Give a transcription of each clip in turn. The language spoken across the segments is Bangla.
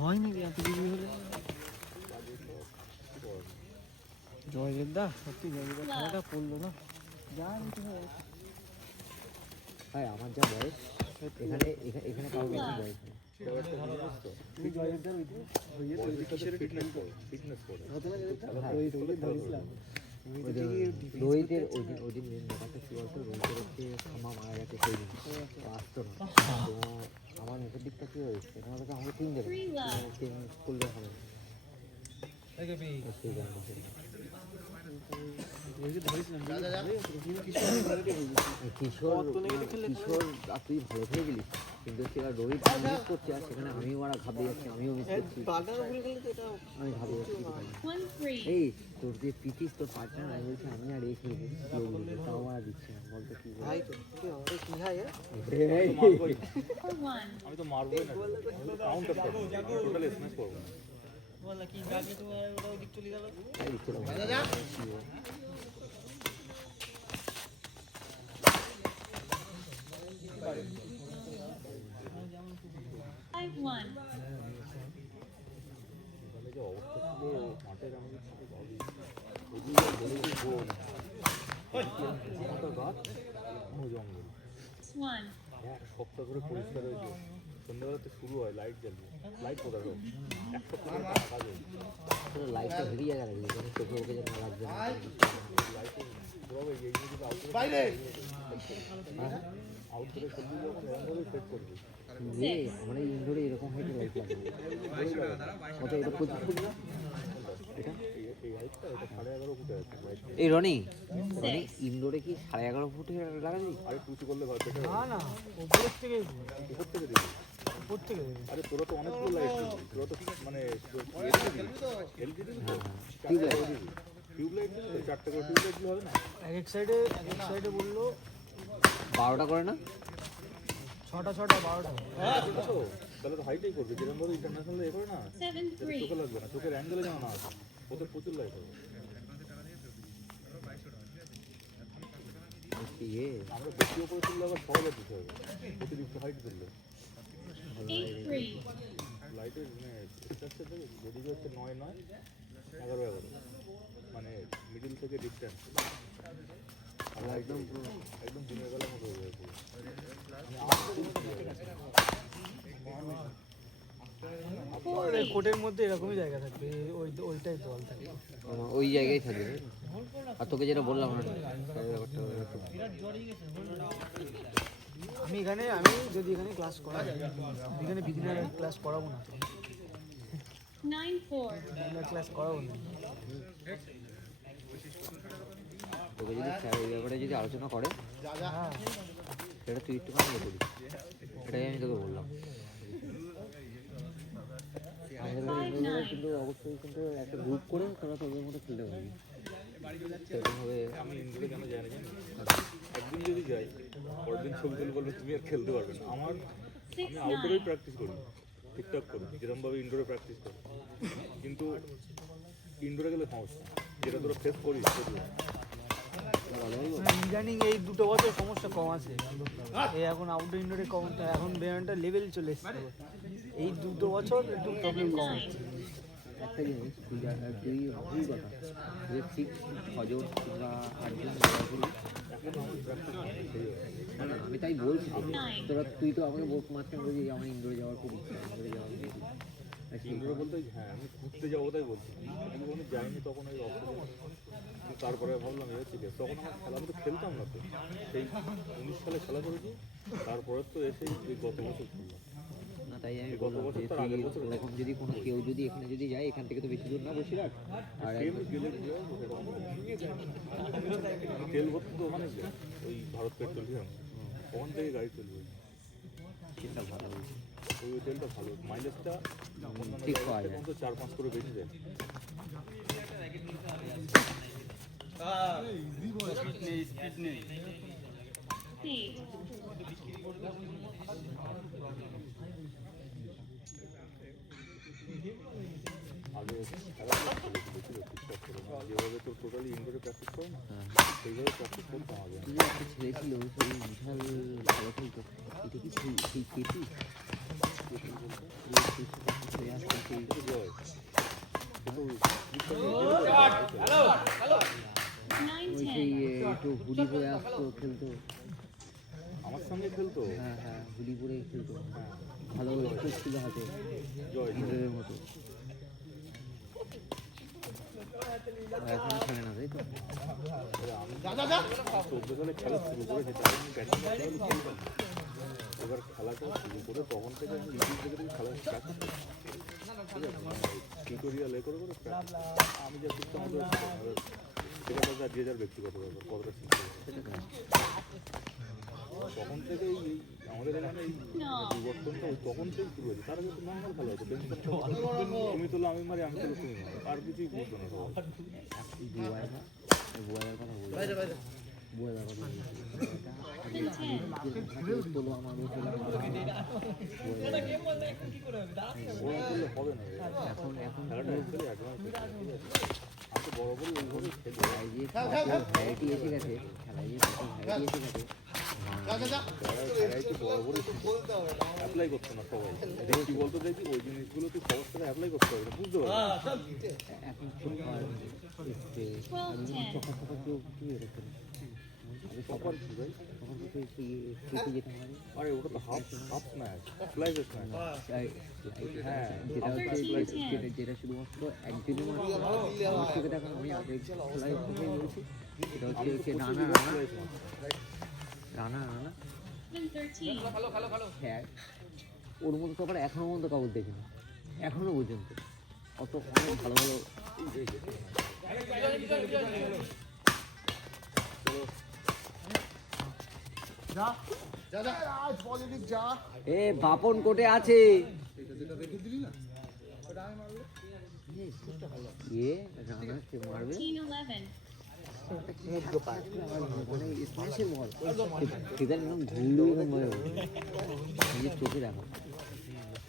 হয় নাকি এত কিছু হলে? জয়দেব দা সত্যি জয়দেব খেলাটা পড়লো না, যা কিছু হয়। আমার যা বয়স এখানে এখানে কারো বেশি বয়স নেই। রোহিতের ওই দিন মেন ব্যাপারটা কি বলতো, রোহিতের হচ্ছে ক্ষমা মারা গেছে সেই দিন আসতো না। তো আমার মুখের দিকটা কি হয়েছে, তোমার কাছে আমাকে তিন দেবে, তিন করলে হবে না সেই কারণে। কিশোর আর তুই ভালো খেলে গেলিস, কিন্তু সেটা রোহিত মিস করছে আর সেখানে আমিও আর ঘাবড়ে যাচ্ছি, আমিও মিস করছি, আমি ঘাবড়ে যাচ্ছি। এই তোর যে পিটিস তোর পার্টনার, আমি বলছি আমি আর এই খেলবো তাও আর দিচ্ছি না, বলতে কি আমি তো মারবোই না, কাউন্টার করবো, টোটাল এসএমএস করবো। বলা কি গাগে তো আর ওটা ওদিক চলে গেল। সপ্তাহ ধরে পরিষ্কার হয়েছে, সন্ধ্যাবেলাতে শুরু হয় লাইট জ্বালিয়ে, লাইট কোথায় হয় এক সপ্তাহ ধরে কাজ হয়েছে, লাইটটা বেরিয়ে গেল চোখে ওকে যেন লাগবে না। আউটডোরে খেলবি যখন এরকমভাবে সেট করবি, আমরা ইনডোরে এরকম হয়তো লাইট লাগবে কত, এটা 25 ফুট না এটা, এই লাইটটা এটা 11.5 ফুটে আছে। এই রনি ইনডোরে কি 11.5 ফুটে লাগাবি? আরে টুচি করলে ঘর থেকে না না উপর থেকে দিবি, উপর থেকে দেবে। আরে তোরা তো অনেকগুলো লাইট দিবি, তোরা তো মানে এলইডি দিবি তো, টিউবলাইট দিবি তো, 4টা করে টিউবলাইট দিলে হবে না? এক সাইডে বললো 12টা করে না, 6টা 12টা। হ্যাঁ ঠিক আছে, তাহলে তো হাইটাই করবে, যেরকম ধরো ইন্টারন্যাশনাল এ করে না, চোখে লাগবে না, চোখের অ্যাঙ্গেলে যেন না আসে, ওদের প্রচুর লাইট হবে। আমরা বেশি উপরে তুললে আবার সহজে দিতে হবে, অতিরিক্ত হাইট তুললে লাইটের মানে স্ট্রাকচার দেবে, যেদিকে হচ্ছে 9 11 মানে মিডিল থেকে ডিস্টেন্স একদম একদম দিনের বেলার মতো হয়ে যাবে, মানে কোটের মধ্যে এরকমই জায়গা থাকবে, ওইটাই দল থাকবে, ওই জায়গায় থাকবে। আর তোকে যেটা বললাম না, আমি যদি এখানে ক্লাস করাই, এখানে বিগিনার ক্লাস করাবো না, 9-4 ক্লাস করাবো না। তোকে যদি স্যার এই ব্যাপারে যদি আলোচনা করে সেটা তুই একটু কাজ করিস, এটাই আমি তোকে বললাম। কিন্তু অবশ্যই কিন্তু একটা গ্রুপ করে তোরা তোদের মতো খেলতে পারবি, সেরকমভাবে। আমি ইন্ডোরে কেন যাই না জানি, একদিন যদি যাই পরের দিন ছবি তুলে বলবে তুমি আর খেলতে পারবে না। আমি আউটডোরেই প্র্যাকটিস করি, ঠিকঠাক করি, যেরকমভাবে ইনডোরে প্র্যাকটিস করি, কিন্তু ইনডোরে গেলে সমস্যা, যেটা তোরা ফেস করিস ইদানিং এই 2 বছর সমস্যা কম আছে, এই এখন আউটডোর ইনডোরে কম, এখন ব্যায়ামটা লেভেল চলে এসছে, এই 2 বছর একটু প্রবলেম কম হচ্ছে। একটা জিনিস তুই ভুল কথা, যে ঠিক 6 জন কিংবা 8 জন না, আমি তাই বলছি তোরা, তুই তো আমাকে মাঝখানে বলছি আমার ইনডোরে যাওয়ার খুব ইচ্ছা, ইনডোরে যাওয়ার ইনডোরে বলতে হ্যাঁ আমি ঘুরতে যাবো তাই বলছি, আমি যখন যাইনি তখন ওই তারপরে ভাবলাম এই হচ্ছে তখন আমার খেলা, আমি তো খেলতাম না তো, সেই 19 সালে খেলা করেছি, তারপরে তো এসেই গত বছর খেললাম না। তাই আমি বললাম যে এখন যদি কোনো কেউ যদি এখানে যদি যায়, এখান থেকে তো বেশি দূর না বসিরহাট, আর তেল ভর্তি তো ওখানে ওই ভারত পেট্রোলিয়াম, ওখান থেকে গাড়ি চলবে, সেটা ভালো হয়েছে, ওই তেলটা ভালো, মাইলেজটা ঠিক পাওয়া যায়, 4-5 করে বেশি যায়। আগে যেভাবে তোর টোটালি ইনডোরে প্র্যাকটিস করে না, সেইভাবে প্র্যাকটিস করতে হবে। একটা ছেলে ছিল সেই বিশাল ভালো খেলতো, এটা কি সেই কেটি সেই জয় কিন্তু ওই সেই একটু হুডি পরে আসতো খেলতো, আমার সঙ্গে খেলতো। হ্যাঁ হ্যাঁ হুডি পরে খেলতো, ভালো স্কোর ছিল হাতে জয় ইন্দ্রের মতো। এখন খেলে না তাই তো? আমি 14 সালে খেলা শুরু করেছি, তাই আমি ব্যাটিং খেলতাম। এবার খেলাটা শুরু করে তখন থেকে আমি ইউটিউব থেকে খেলা স্টার্ট করি। ঠিক আছে, টিউটোরিয়াল এ করে করে আমি যা শিখতাম সেটা তো যে যার ব্যক্তিগত ব্যাপার, কতটা শিখতে হবে তখন থেকেই আমাদের এখানে এই বিবর্তনটা তখন থেকেই শুরু হয়েছে। তার আগে তো নর্মাল খেলা হতো, তুমি তোলো আমি মারি, আমি তোলো তুমি মারি, আর কিছুই বুঝতো না সবাই। বুয়ার কথা বলি, বুয়ার কথা বলি, তোলো আমার ওরা করলে হবে না রে। এখন এখন খেলাটা অ্যাকচুয়ালি অ্যাডভান্স হয়েছে, ঠিক আছে? আমি তো বড় বড় ওইভাবেই খেলি। খেলায় যে ভ্যারাইটি এসে গেছে, খেলায় যে ভ্যারাইটি এসে গেছে, খেলায় তো বড় বড় অ্যাপ্লাই করতো না সবাই। কি বলতো দেখি ওই জিনিসগুলো তুই সবার সাথে অ্যাপ্লাই করতে হবে না, বুঝতে পারবি? এখন সুপার এসছে, চোখা চোখা কেউ এরকম সবার কি ভাই? তখন তো কেটে যেতে পারে। আরে ওটা তো হাফ ম্যাচ, স্লাইস ম্যাচ। হ্যাঁ, যেটা হচ্ছে যেটা শুধুমাত্র একদিনের মাত্র আমার চোখে দেখা, আমি আগে খেলায় কথাই বলছি, সেটা হচ্ছে রানা রানা রানা রানা হ্যাঁ, ওর মতো তো আবার এখনো পর্যন্ত কাউকে দেখিনি, এখনো পর্যন্ত অত অনেক ভালো ভালো। এ বাপন কোটে আছে ইয়ে রানা কে মারবে 18-11. মানে স্ম্যাশের বল সেটা এরকম ঘুরে এরকম মারে নিজের চোখে দেখা।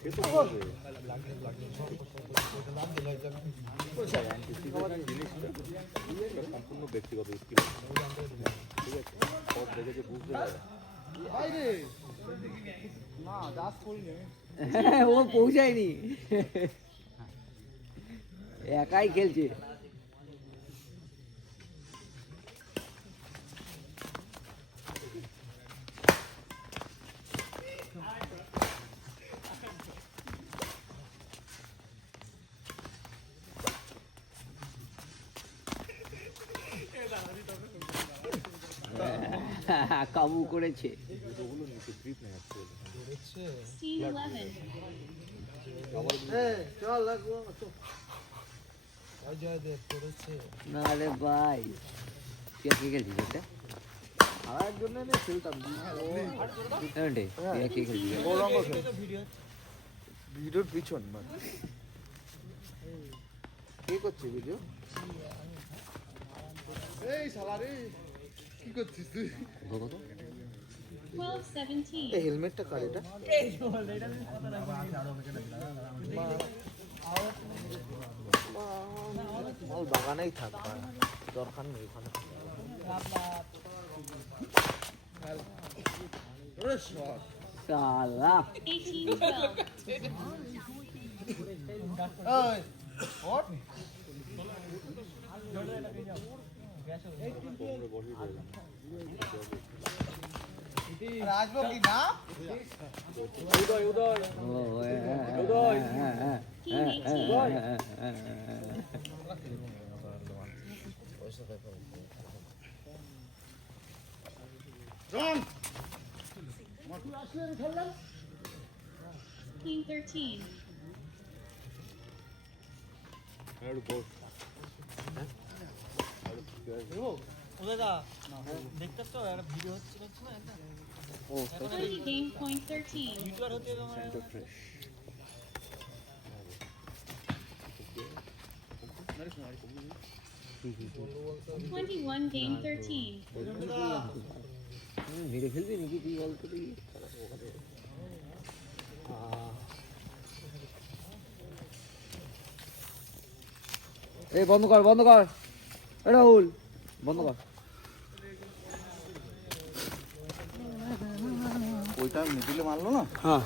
সে তো হবে। জিনিসটা এটা সম্পূর্ণ ব্যক্তিগত স্কিল, ঠিক আছে? সব দেখেছে বুঝতে পারে। হ্যাঁ ও পৌঁছায়নি, একাই খেলছে। কাবু করেছে। ওগুলো নিচে গ্রিপ নেই অ্যাকচুয়ালি। 16-11. না রে ভাই, তুই কে খেলছিস এটা? খেলার জন্য খেলতাম কে খেলছিস? ভিডিওর পিছন কে করছে ভিডিও? এই শালারে কি করছিস তুই? 12-17. এই হেলমেটটা কার এটা? মাল বাগানেই থাক, দরকার নেই ওখানে। সালা 18-12. তোমরা বসে রইলাম। উদয় উদয় Team 18. Team 13. একটু বস। ও 20 game point 13. কি 21 game 13. মেরে ফেলবি নাকি তুই বলতো তুই? এই বন্ধ কর এ রাহুল বন্ধ কর। ওইটা মিডিলে মারলো না? হ্যাঁ